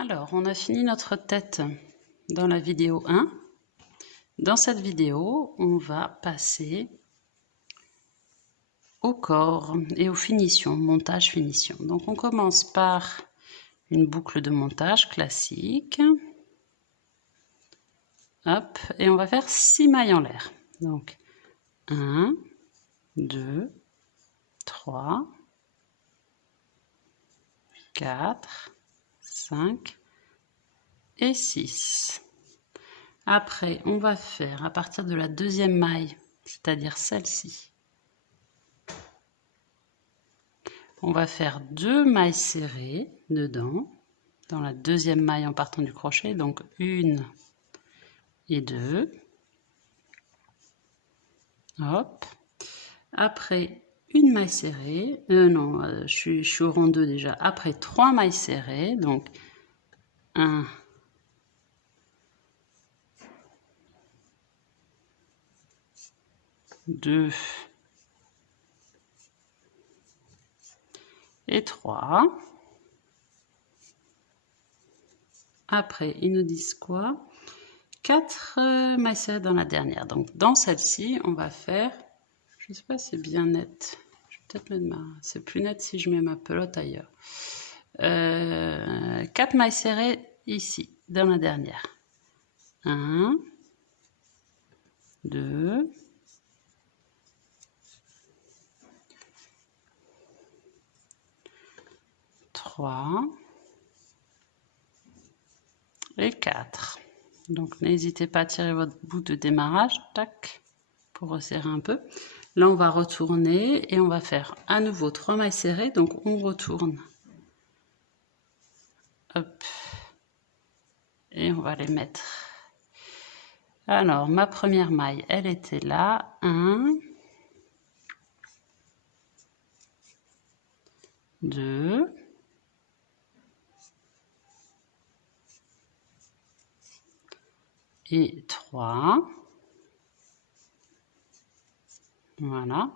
Alors, on a fini notre tête dans la vidéo 1. Dans cette vidéo, on va passer au corps et aux finitions, montage-finition. Donc, on commence par une boucle de montage classique. Hop, et on va faire 6 mailles en l'air. Donc, 1, 2, 3, 4, 5 et 6. Après, on va faire à partir de la deuxième maille, c'est-à-dire celle-ci, on va faire 2 mailles serrées dedans, dans la deuxième maille en partant du crochet, donc 1 et 2. Hop. Après, une maille serrée, je suis au rang 2 déjà. Après, 3 mailles serrées, donc 1, 2 et 3. Après, ils nous disent quoi? 4 mailles serrées dans la dernière. Donc, dans celle-ci, on va faire, je ne sais pas si c'est bien net. Je vais peut-être mettre c'est plus net si je mets ma pelote ailleurs. 4 mailles serrées ici, dans la dernière. 1, 2, 3 et 4. Donc n'hésitez pas à tirer votre bout de démarrage, tac, pour resserrer un peu. Là on va retourner et on va faire à nouveau 3 mailles serrées, donc on retourne. Hop. Et on va les mettre. Alors ma première maille, elle était là, 1, 2, et 3. Voilà.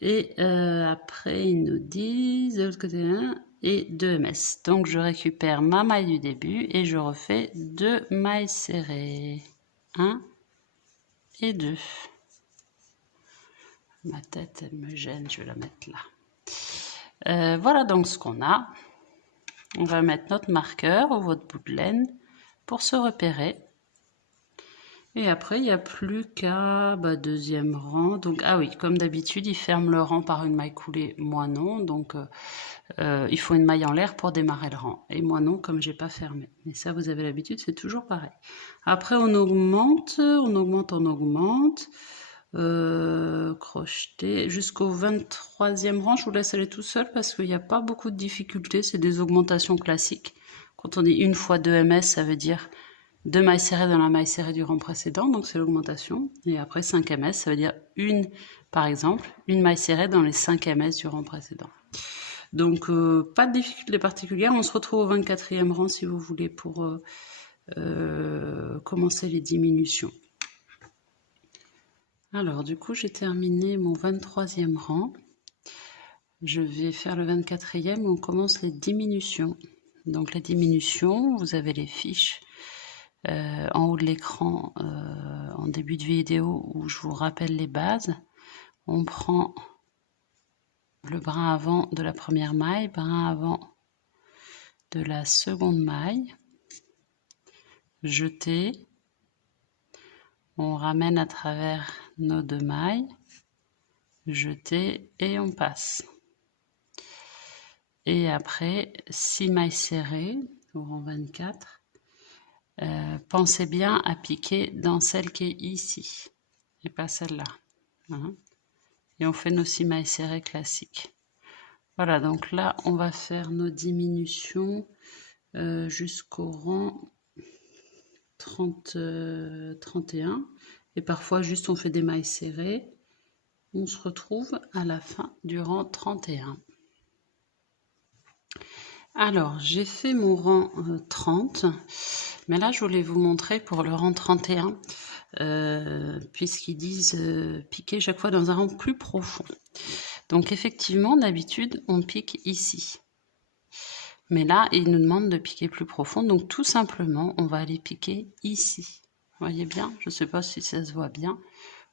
Et après, ils nous disent de l'autre côté 1 et 2 ms. Donc, je récupère ma maille du début et je refais 2 mailles serrées. 1 et 2. Ma tête, elle me gêne, je vais la mettre là. Voilà donc ce qu'on a. On va mettre notre marqueur ou votre bout de laine pour se repérer. Et après, il n'y a plus qu'à deuxième rang. Donc, ah oui, comme d'habitude, il ferme le rang par une maille coulée, moi non. Donc, il faut une maille en l'air pour démarrer le rang. Et moi non, comme j'ai pas fermé. Mais ça, vous avez l'habitude, c'est toujours pareil. Après, on augmente, on augmente, on augmente. Crocheter jusqu'au 23e rang. Je vous laisse aller tout seul parce qu'il n'y a pas beaucoup de difficultés. C'est des augmentations classiques. Quand on dit 1 fois 2 ms, ça veut dire 2 mailles serrées dans la maille serrée du rang précédent, donc c'est l'augmentation. Et après 5 ms, ça veut dire par exemple, une maille serrée dans les 5 ms du rang précédent. Donc pas de difficulté particulière. On se retrouve au 24e rang si vous voulez pour commencer les diminutions. Alors du coup j'ai terminé mon 23e rang. Je vais faire le 24e où on commence les diminutions. Donc les diminutions, vous avez les fiches en haut de l'écran en début de vidéo où je vous rappelle les bases. On prend le brin avant de la première maille, brin avant de la seconde maille, jeter, on ramène à travers nos 2 mailles, jeter et on passe. Et après 6 mailles serrées au rang 24. Pensez bien à piquer dans celle qui est ici et pas celle-là. Hein. Et on fait nos 6 mailles serrées classiques. Voilà, donc là, on va faire nos diminutions jusqu'au rang 31. Et parfois, juste on fait des mailles serrées. On se retrouve à la fin du rang 31. Alors, j'ai fait mon rang 30. Mais là, je voulais vous montrer pour le rang 31. Puisqu'ils disent piquer chaque fois dans un rang plus profond. Donc effectivement, d'habitude, on pique ici. Mais là, il nous demande de piquer plus profond. Donc tout simplement, on va aller piquer ici. Vous voyez bien? Je ne sais pas si ça se voit bien.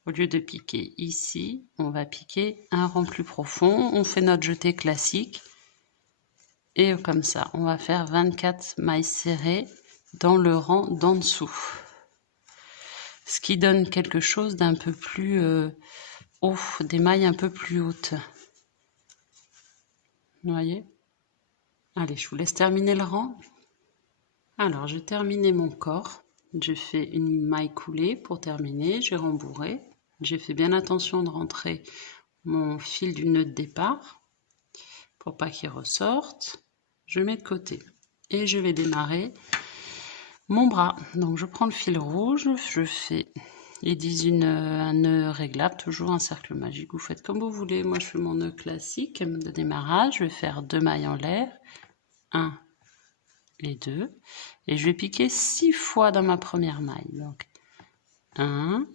Au lieu de piquer ici, on va piquer un rang plus profond. On fait notre jeté classique. Et comme ça, on va faire 24 mailles serrées dans le rang d'en dessous. Ce qui donne quelque chose d'un peu plus haut, des mailles un peu plus hautes. Vous voyez? Allez, je vous laisse terminer le rang. Alors, j'ai terminé mon corps. J'ai fait une maille coulée pour terminer. J'ai rembourré. J'ai fait bien attention de rentrer mon fil du nœud de départ pour pas qu'il ressorte. Je mets de côté et je vais démarrer mon bras. Donc, je prends le fil rouge. Je fais, ils disent un nœud réglable, toujours un cercle magique. Vous faites comme vous voulez. Moi, je fais mon nœud classique de démarrage. Je vais faire 2 mailles en l'air. 1 et 2. Et je vais piquer 6 fois dans ma première maille. Donc, 1,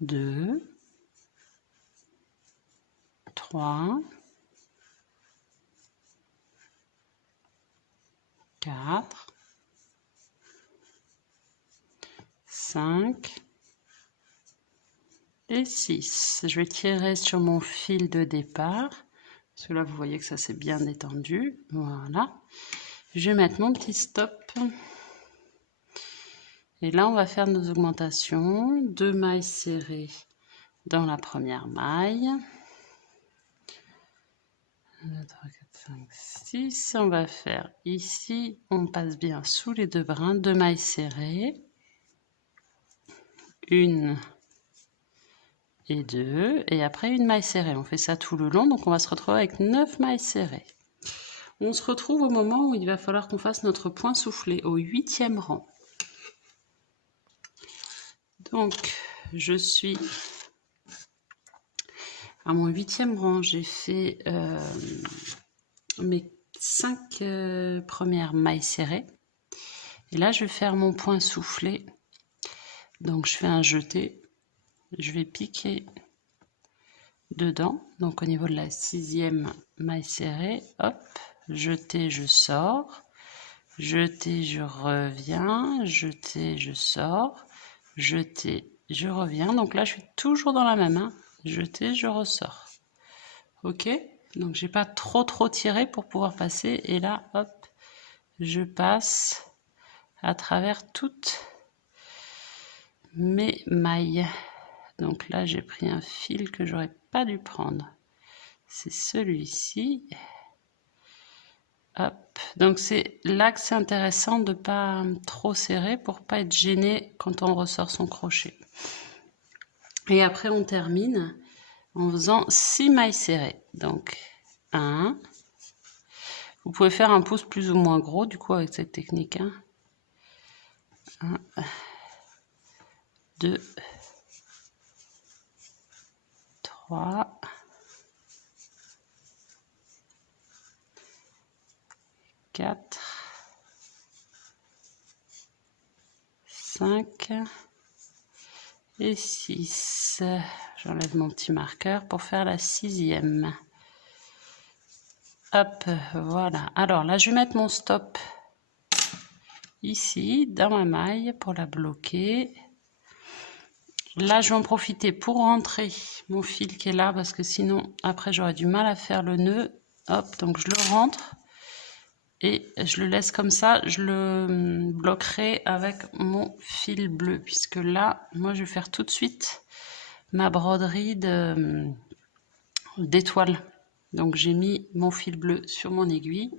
2, 3, 4, 5 et 6. Je vais tirer sur mon fil de départ. Parce que là, vous voyez que ça s'est bien détendu. Voilà. Je vais mettre mon petit stop. Et là, on va faire nos augmentations. 2 mailles serrées dans la première maille. 2, 3, 4, 5, 6. On va faire ici, on passe bien sous les 2 brins, 2 mailles serrées. 1 et 2. Et après, une maille serrée. On fait ça tout le long. Donc, on va se retrouver avec 9 mailles serrées. On se retrouve au moment où il va falloir qu'on fasse notre point soufflé, au 8e rang. Donc, je suis à mon 8e rang. J'ai fait mes 5 premières mailles serrées. Et là, je vais faire mon point soufflé. Donc, je fais un jeté. Je vais piquer dedans. Donc, au niveau de la 6e maille serrée, hop, jeté, je sors. Jeté, je reviens. Jeté, je sors. Jeté, je reviens. Donc là, je suis toujours dans la même. Jeté, je ressors. Ok? Donc, j'ai pas trop tiré pour pouvoir passer. Et là, hop, je passe à travers toutes mes mailles. Donc là, j'ai pris un fil que j'aurais pas dû prendre. C'est celui-ci. Hop. Donc c'est là que c'est intéressant de ne pas trop serrer pour pas être gêné quand on ressort son crochet. Et après, on termine en faisant 6 mailles serrées. Donc 1. Vous pouvez faire un pouce plus ou moins gros du coup avec cette technique. 1, 2, 3, 4, 5 et 6. J'enlève mon petit marqueur pour faire la 6e. Hop, voilà. Alors là, je vais mettre mon stop ici, dans ma maille, pour la bloquer. Là, je vais en profiter pour rentrer mon fil qui est là, parce que sinon, après, j'aurais du mal à faire le nœud. Hop, donc je le rentre. Et je le laisse comme ça, je le bloquerai avec mon fil bleu. Puisque là, moi, je vais faire tout de suite ma broderie d'étoiles. Donc, j'ai mis mon fil bleu sur mon aiguille.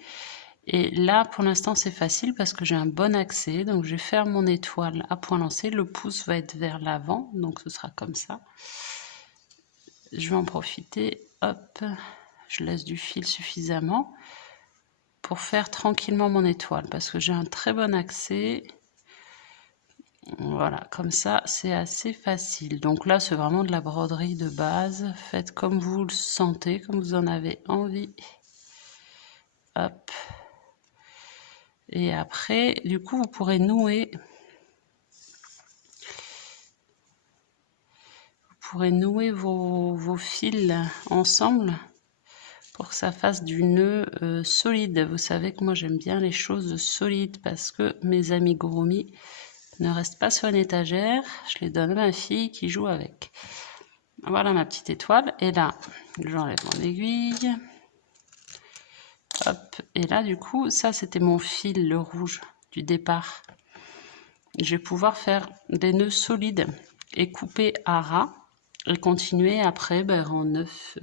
Et là, pour l'instant, c'est facile parce que j'ai un bon accès. Donc, je vais faire mon étoile à point lancé. Le pouce va être vers l'avant. Donc, ce sera comme ça. Je vais en profiter. Hop, je laisse du fil suffisamment pour faire tranquillement mon étoile. Parce que j'ai un très bon accès. Voilà, comme ça, c'est assez facile. Donc là, c'est vraiment de la broderie de base. Faites comme vous le sentez, comme vous en avez envie. Hop. Et après, du coup, vous pourrez nouer. Vous pourrez nouer vos fils ensemble pour que ça fasse du nœud solide. Vous savez que moi j'aime bien les choses solides parce que mes amigurumis ne restent pas sur une étagère. Je les donne à ma fille qui joue avec. Voilà ma petite étoile. Et là, j'enlève mon aiguille. Hop. Et là, du coup, ça c'était mon fil, le rouge du départ. Je vais pouvoir faire des nœuds solides et couper à ras. Et continuer après en 9,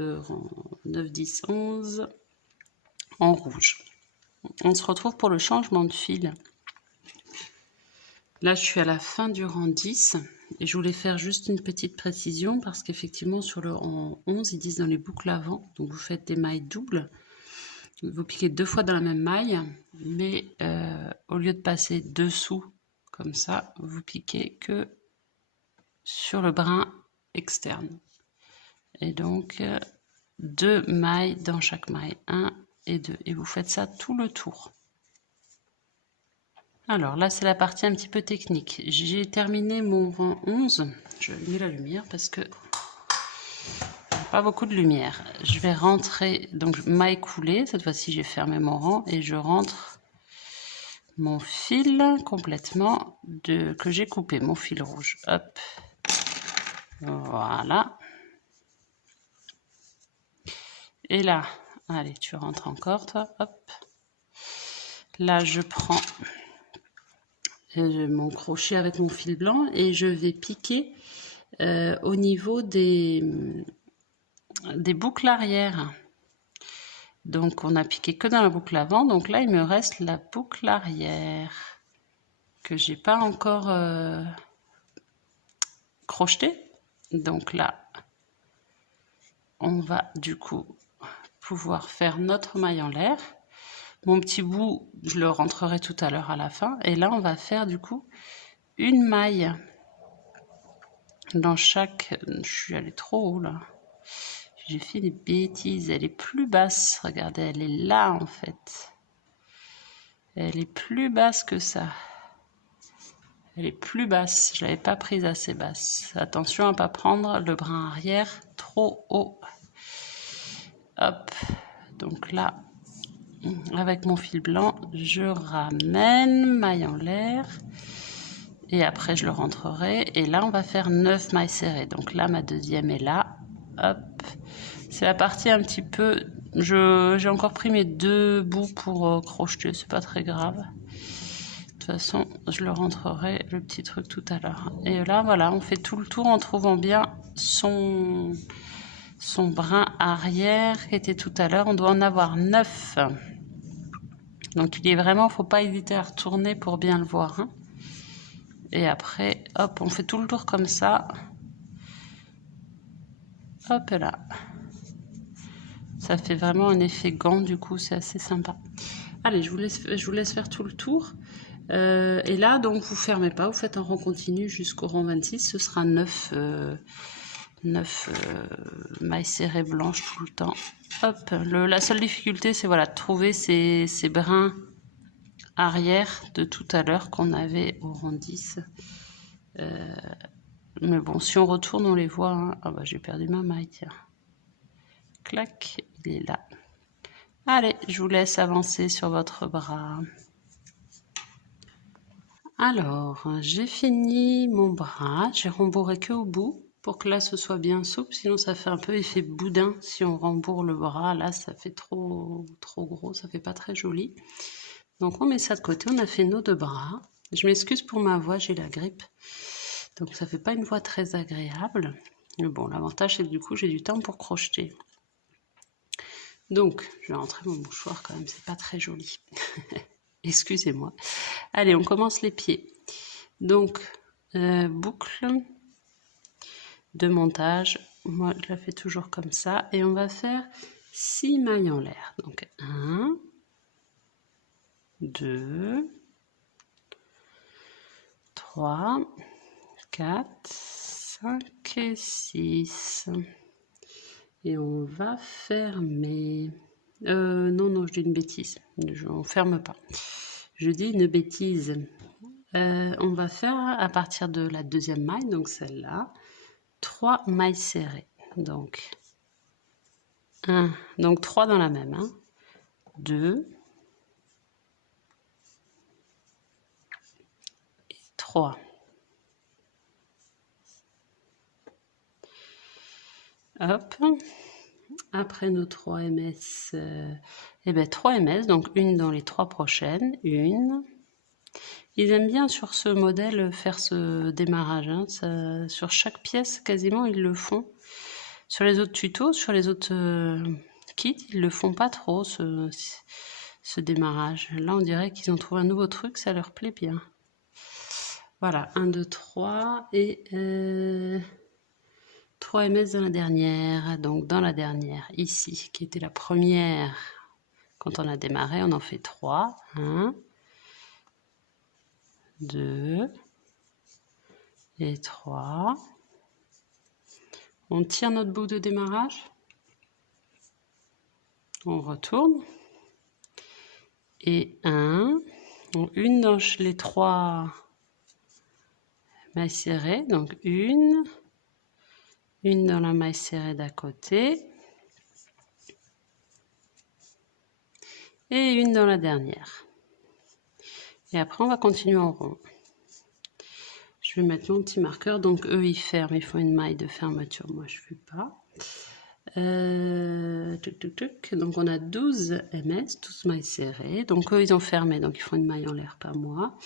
10, 11 en rouge. On se retrouve pour le changement de fil. Là, je suis à la fin du rang 10 et je voulais faire juste une petite précision parce qu'effectivement, sur le rang 11, ils disent dans les boucles avant, donc vous faites des mailles doubles. Vous piquez 2 fois dans la même maille, mais au lieu de passer dessous comme ça, vous piquez que sur le brin externe. Et donc, 2 mailles dans chaque maille, 1 et 2. Et vous faites ça tout le tour. Alors là, c'est la partie un petit peu technique. J'ai terminé mon rang 11. Je vais allumer la lumière parce que pas beaucoup de lumière. Je vais rentrer, donc maille coulée. Cette fois-ci, j'ai fermé mon rang et je rentre mon fil complètement que j'ai coupé, mon fil rouge. Hop. Voilà. Et là, allez, tu rentres encore, toi. Hop. Là, je prends mon crochet avec mon fil blanc et je vais piquer au niveau des boucles arrière. Donc, on a piqué que dans la boucle avant. Donc là, il me reste la boucle arrière que j'ai pas encore crochetée. Donc là, on va du coup pouvoir faire notre maille en l'air. Mon petit bout, je le rentrerai tout à l'heure à la fin. Et là, on va faire du coup une maille dans chaque... Je suis allée trop haut là. J'ai fait des bêtises. Elle est plus basse. Regardez, elle est là en fait. Elle est plus basse que ça. Elle est plus basse. Je l'avais pas prise assez basse. Attention à pas prendre le brin arrière trop haut. Hop. Donc là, avec mon fil blanc, je ramène maille en l'air. Et après, je le rentrerai. Et là, on va faire 9 mailles serrées. Donc là, ma deuxième est là. Hop. C'est la partie un petit peu... J'ai encore pris mes 2 bouts pour crocheter. C'est pas très grave. De toute façon, je le rentrerai, le petit truc, tout à l'heure. Et là, voilà, on fait tout le tour en trouvant bien son brin arrière qui était tout à l'heure. On doit en avoir 9. Donc, il est vraiment... Faut pas hésiter à retourner pour bien le voir. Hein. Et après, hop, on fait tout le tour comme ça. Hop là. Ça fait vraiment un effet gant, du coup, c'est assez sympa. Allez, je vous laisse faire tout le tour. Et là, donc, vous fermez pas, vous faites un rang continu jusqu'au rang 26. Ce sera 9 mailles serrées blanches tout le temps. Hop, la seule difficulté, c'est voilà, de trouver ces brins arrière de tout à l'heure qu'on avait au rang 10. Mais bon, si on retourne, on les voit. Hein. Ah bah, j'ai perdu ma maille, tiens. Clac, il est là. Allez, je vous laisse avancer sur votre bras. Alors, j'ai fini mon bras. J'ai rembourré que au bout pour que là, ce soit bien souple. Sinon, ça fait un peu effet boudin. Si on rembourre le bras, là, ça fait trop gros. Ça fait pas très joli. Donc, on met ça de côté. On a fait nos 2 bras. Je m'excuse pour ma voix, j'ai la grippe. Donc, ça fait pas une voix très agréable. Mais bon, l'avantage, c'est que du coup, j'ai du temps pour crocheter. Donc, je vais rentrer mon mouchoir quand même, c'est pas très joli. Excusez-moi. Allez, on commence les pieds. Donc, boucle de montage. Moi, je la fais toujours comme ça. Et on va faire 6 mailles en l'air. Donc, 1, 2, 3, 4, 5 et 6. Et on va fermer. Non, je dis une bêtise. On ne ferme pas. Je dis une bêtise. On va faire à partir de la deuxième maille, donc celle-là, 3 mailles serrées. Donc, 1, donc 3 dans la même, hein. 2, 3. Hop. Après nos 3 MS, et bien 3 MS, donc une dans les 3 prochaines, une. Ils aiment bien sur ce modèle faire ce démarrage, hein. Ça, sur chaque pièce, quasiment, ils le font. Sur les autres tutos, sur les autres kits, ils le font pas trop, ce démarrage. Là, on dirait qu'ils ont trouvé un nouveau truc, ça leur plaît bien. Voilà, 1, 2, 3 et 3 MS dans la dernière. Donc dans la dernière, ici, qui était la première, quand on a démarré, on en fait 3. 1, 2 et 3. On tire notre boucle de démarrage. On retourne. Et 1. Une dans les 3 mailles serrées. Donc une dans la maille serrée d'à côté. Et une dans la dernière. Et après, on va continuer en rond. Je vais mettre mon petit marqueur. Donc, eux, ils ferment. Ils font une maille de fermeture. Moi, je ne fais pas. Donc, on a 12 MS, 12 mailles serrées. Donc, eux, ils ont fermé. Donc, ils font une maille en l'air, pas moi.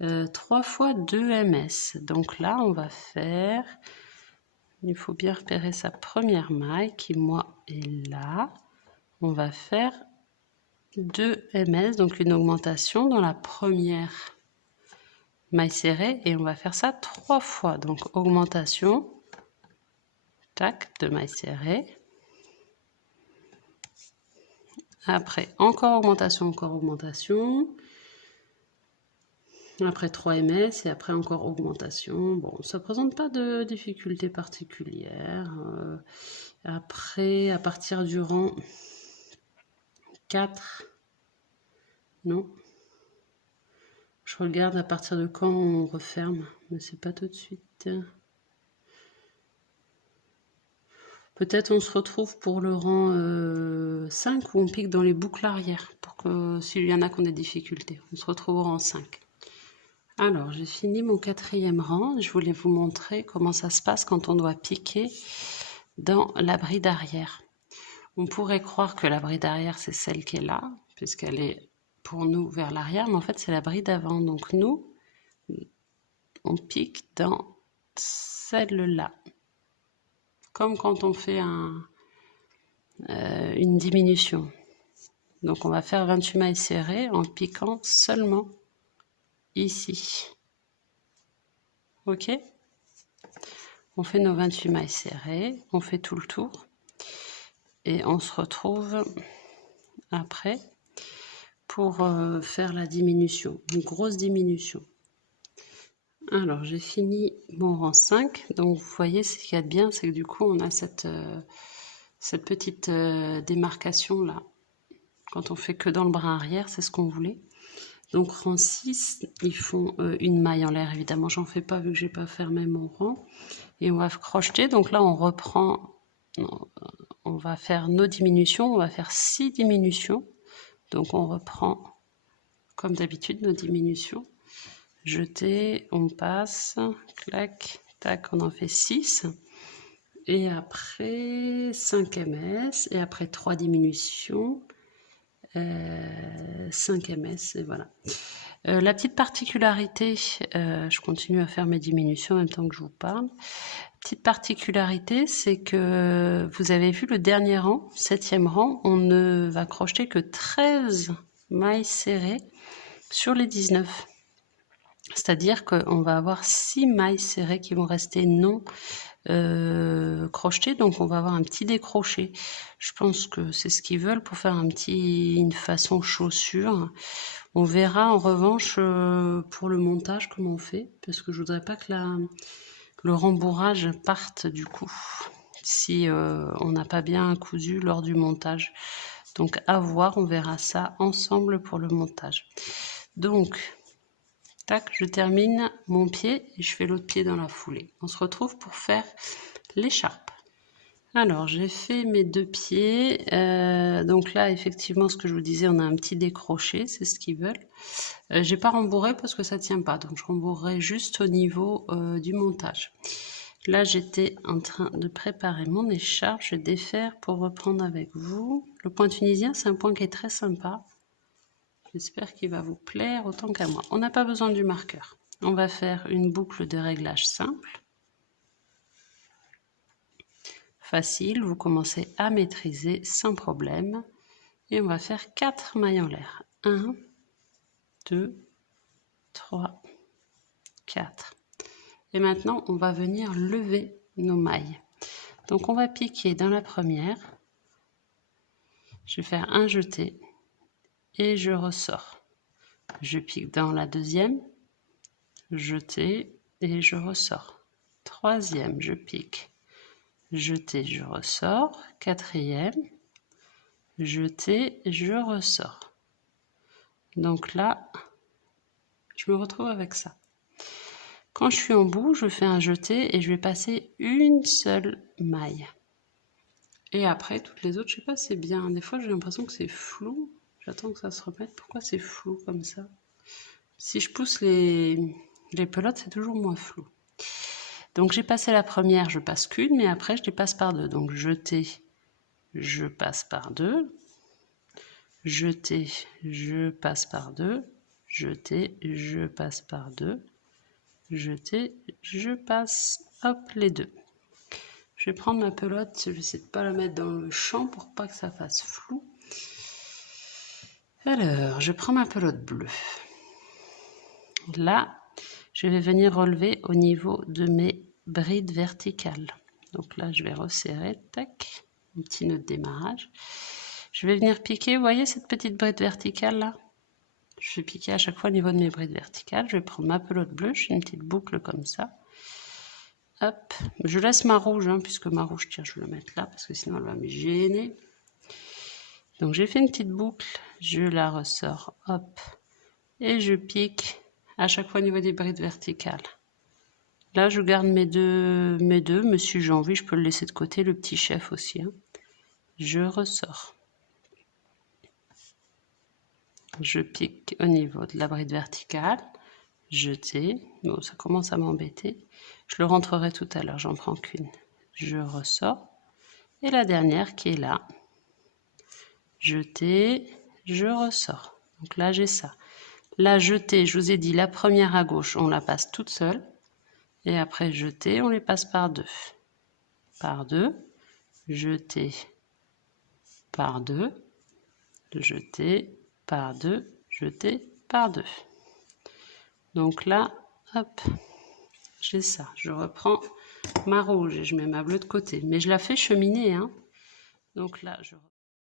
3 fois 2 MS. Donc, là, on va faire... Il faut bien repérer sa première maille qui, moi, est là. On va faire 2 MS, donc une augmentation dans la première maille serrée, et on va faire ça 3 fois. Donc augmentation, tac, de maille serrée. Après encore augmentation, après 3 MS et après encore augmentation. Bon, ça présente pas de difficulté particulière. Après, à partir du rang 4, non. Je regarde à partir de quand on referme, mais c'est pas tout de suite. Peut-être on se retrouve pour le rang 5 où on pique dans les boucles arrière, pour que s'il y en a qui ont des difficultés, on se retrouve au rang 5. Alors, j'ai fini mon 4e rang. Je voulais vous montrer comment ça se passe quand on doit piquer dans la bride arrière. On pourrait croire que la bride arrière, c'est celle qui est là, puisqu'elle est pour nous vers l'arrière, mais en fait, c'est la bride avant. Donc, nous, on pique dans celle-là. Comme quand on fait une diminution. Donc, on va faire 28 mailles serrées en piquant seulement ici. Ok? On fait nos 28 mailles serrées, on fait tout le tour et on se retrouve après pour faire la diminution, une grosse diminution. Alors j'ai fini mon rang 5, donc vous voyez ce qu'il y a de bien, c'est que du coup on a cette petite démarcation là. Quand on fait que dans le bras arrière, c'est ce qu'on voulait. Donc rang 6, ils font une maille en l'air, évidemment j'en fais pas vu que j'ai pas fermé mon rang. Et on va crocheter, donc là on reprend, on va faire nos diminutions, on va faire 6 diminutions. Donc on reprend comme d'habitude nos diminutions. Jeter, on passe, clac, tac, on en fait 6. Et après 5 MS, et après 3 diminutions, 5 MS, et voilà. La petite particularité, je continue à faire mes diminutions en même temps que je vous parle. Petite particularité, c'est que vous avez vu le dernier rang, 7e rang, on ne va crocheter que 13 mailles serrées sur les 19. C'est-à-dire qu'on va avoir 6 mailles serrées qui vont rester non crochetées, donc on va avoir un petit décroché. Je pense que c'est ce qu'ils veulent pour faire une façon chaussure. On verra en revanche pour le montage comment on fait, parce que je voudrais pas que le rembourrage parte du coup, si on n'a pas bien cousu lors du montage. Donc à voir, on verra ça ensemble pour le montage. Donc, tac, je termine mon pied et je fais l'autre pied dans la foulée. On se retrouve pour faire l'écharpe. Alors, j'ai fait mes 2 pieds. Donc là, effectivement, ce que je vous disais, on a un petit décroché, c'est ce qu'ils veulent. J'ai pas rembourré parce que ça tient pas, donc je rembourrerai juste au niveau du montage. Là, j'étais en train de préparer mon écharpe. Je vais défaire pour reprendre avec vous. Le point tunisien, c'est un point qui est très sympa. J'espère qu'il va vous plaire autant qu'à moi. On n'a pas besoin du marqueur. On va faire une boucle de réglage simple. Facile, vous commencez à maîtriser sans problème. Et on va faire 4 mailles en l'air. 1, 2, 3, 4. Et maintenant, on va venir lever nos mailles. Donc, on va piquer dans la première. Je vais faire un jeté et je ressors. Je pique dans la deuxième, jeté et je ressors. Troisième, je pique, jeté, je ressors. Quatrième, jeté, je ressors. Donc là, je me retrouve avec ça. Quand je suis en bout, je fais un jeté et je vais passer une seule maille. Et après, toutes les autres, je sais pas, c'est bien. Des fois, j'ai l'impression que c'est flou. J'attends que ça se remette. Pourquoi c'est flou comme ça? Si je pousse les pelotes, c'est toujours moins flou. Donc, j'ai passé la première, je passe qu'une, mais après, je les passe par deux. Donc, jeter, je passe par deux. Jeter, je passe par deux. Jeter, je passe par deux. Jeter, je passe, hop, les deux. Je vais prendre ma pelote, je vais essayer de ne pas la mettre dans le champ pour pas que ça fasse flou. Alors, je prends ma pelote bleue. Là, je vais venir relever au niveau de mes brides verticales. Donc là, je vais resserrer, tac, un petit nœud de démarrage. Je vais venir piquer, vous voyez cette petite bride verticale là? Je vais piquer à chaque fois au niveau de mes brides verticales. Je vais prendre ma pelote bleue, je fais une petite boucle comme ça. Hop, je laisse ma rouge, hein, puisque ma rouge, tiens, je vais la mettre là, parce que sinon elle va me gêner. Donc j'ai fait une petite boucle, je la ressors, hop, et je pique à chaque fois au niveau des brides verticales. Là, je garde mes deux, mais si j'ai envie, je peux le laisser de côté, le petit chef aussi. Hein. Je ressors. Je pique au niveau de la bride verticale, jeter, bon, ça commence à m'embêter. Je le rentrerai tout à l'heure, j'en prends qu'une. Je ressors. Et la dernière qui est là. Jeter, je ressors. Donc là, j'ai ça. La jeter, je vous ai dit, la première à gauche, on la passe toute seule. Et après, jeter, on les passe par deux. Par deux, jeter, par deux, jeter, par deux, jeter, par deux. Donc là, hop, j'ai ça. Je reprends ma rouge et je mets ma bleue de côté. Mais je la fais cheminer, hein. Donc là, je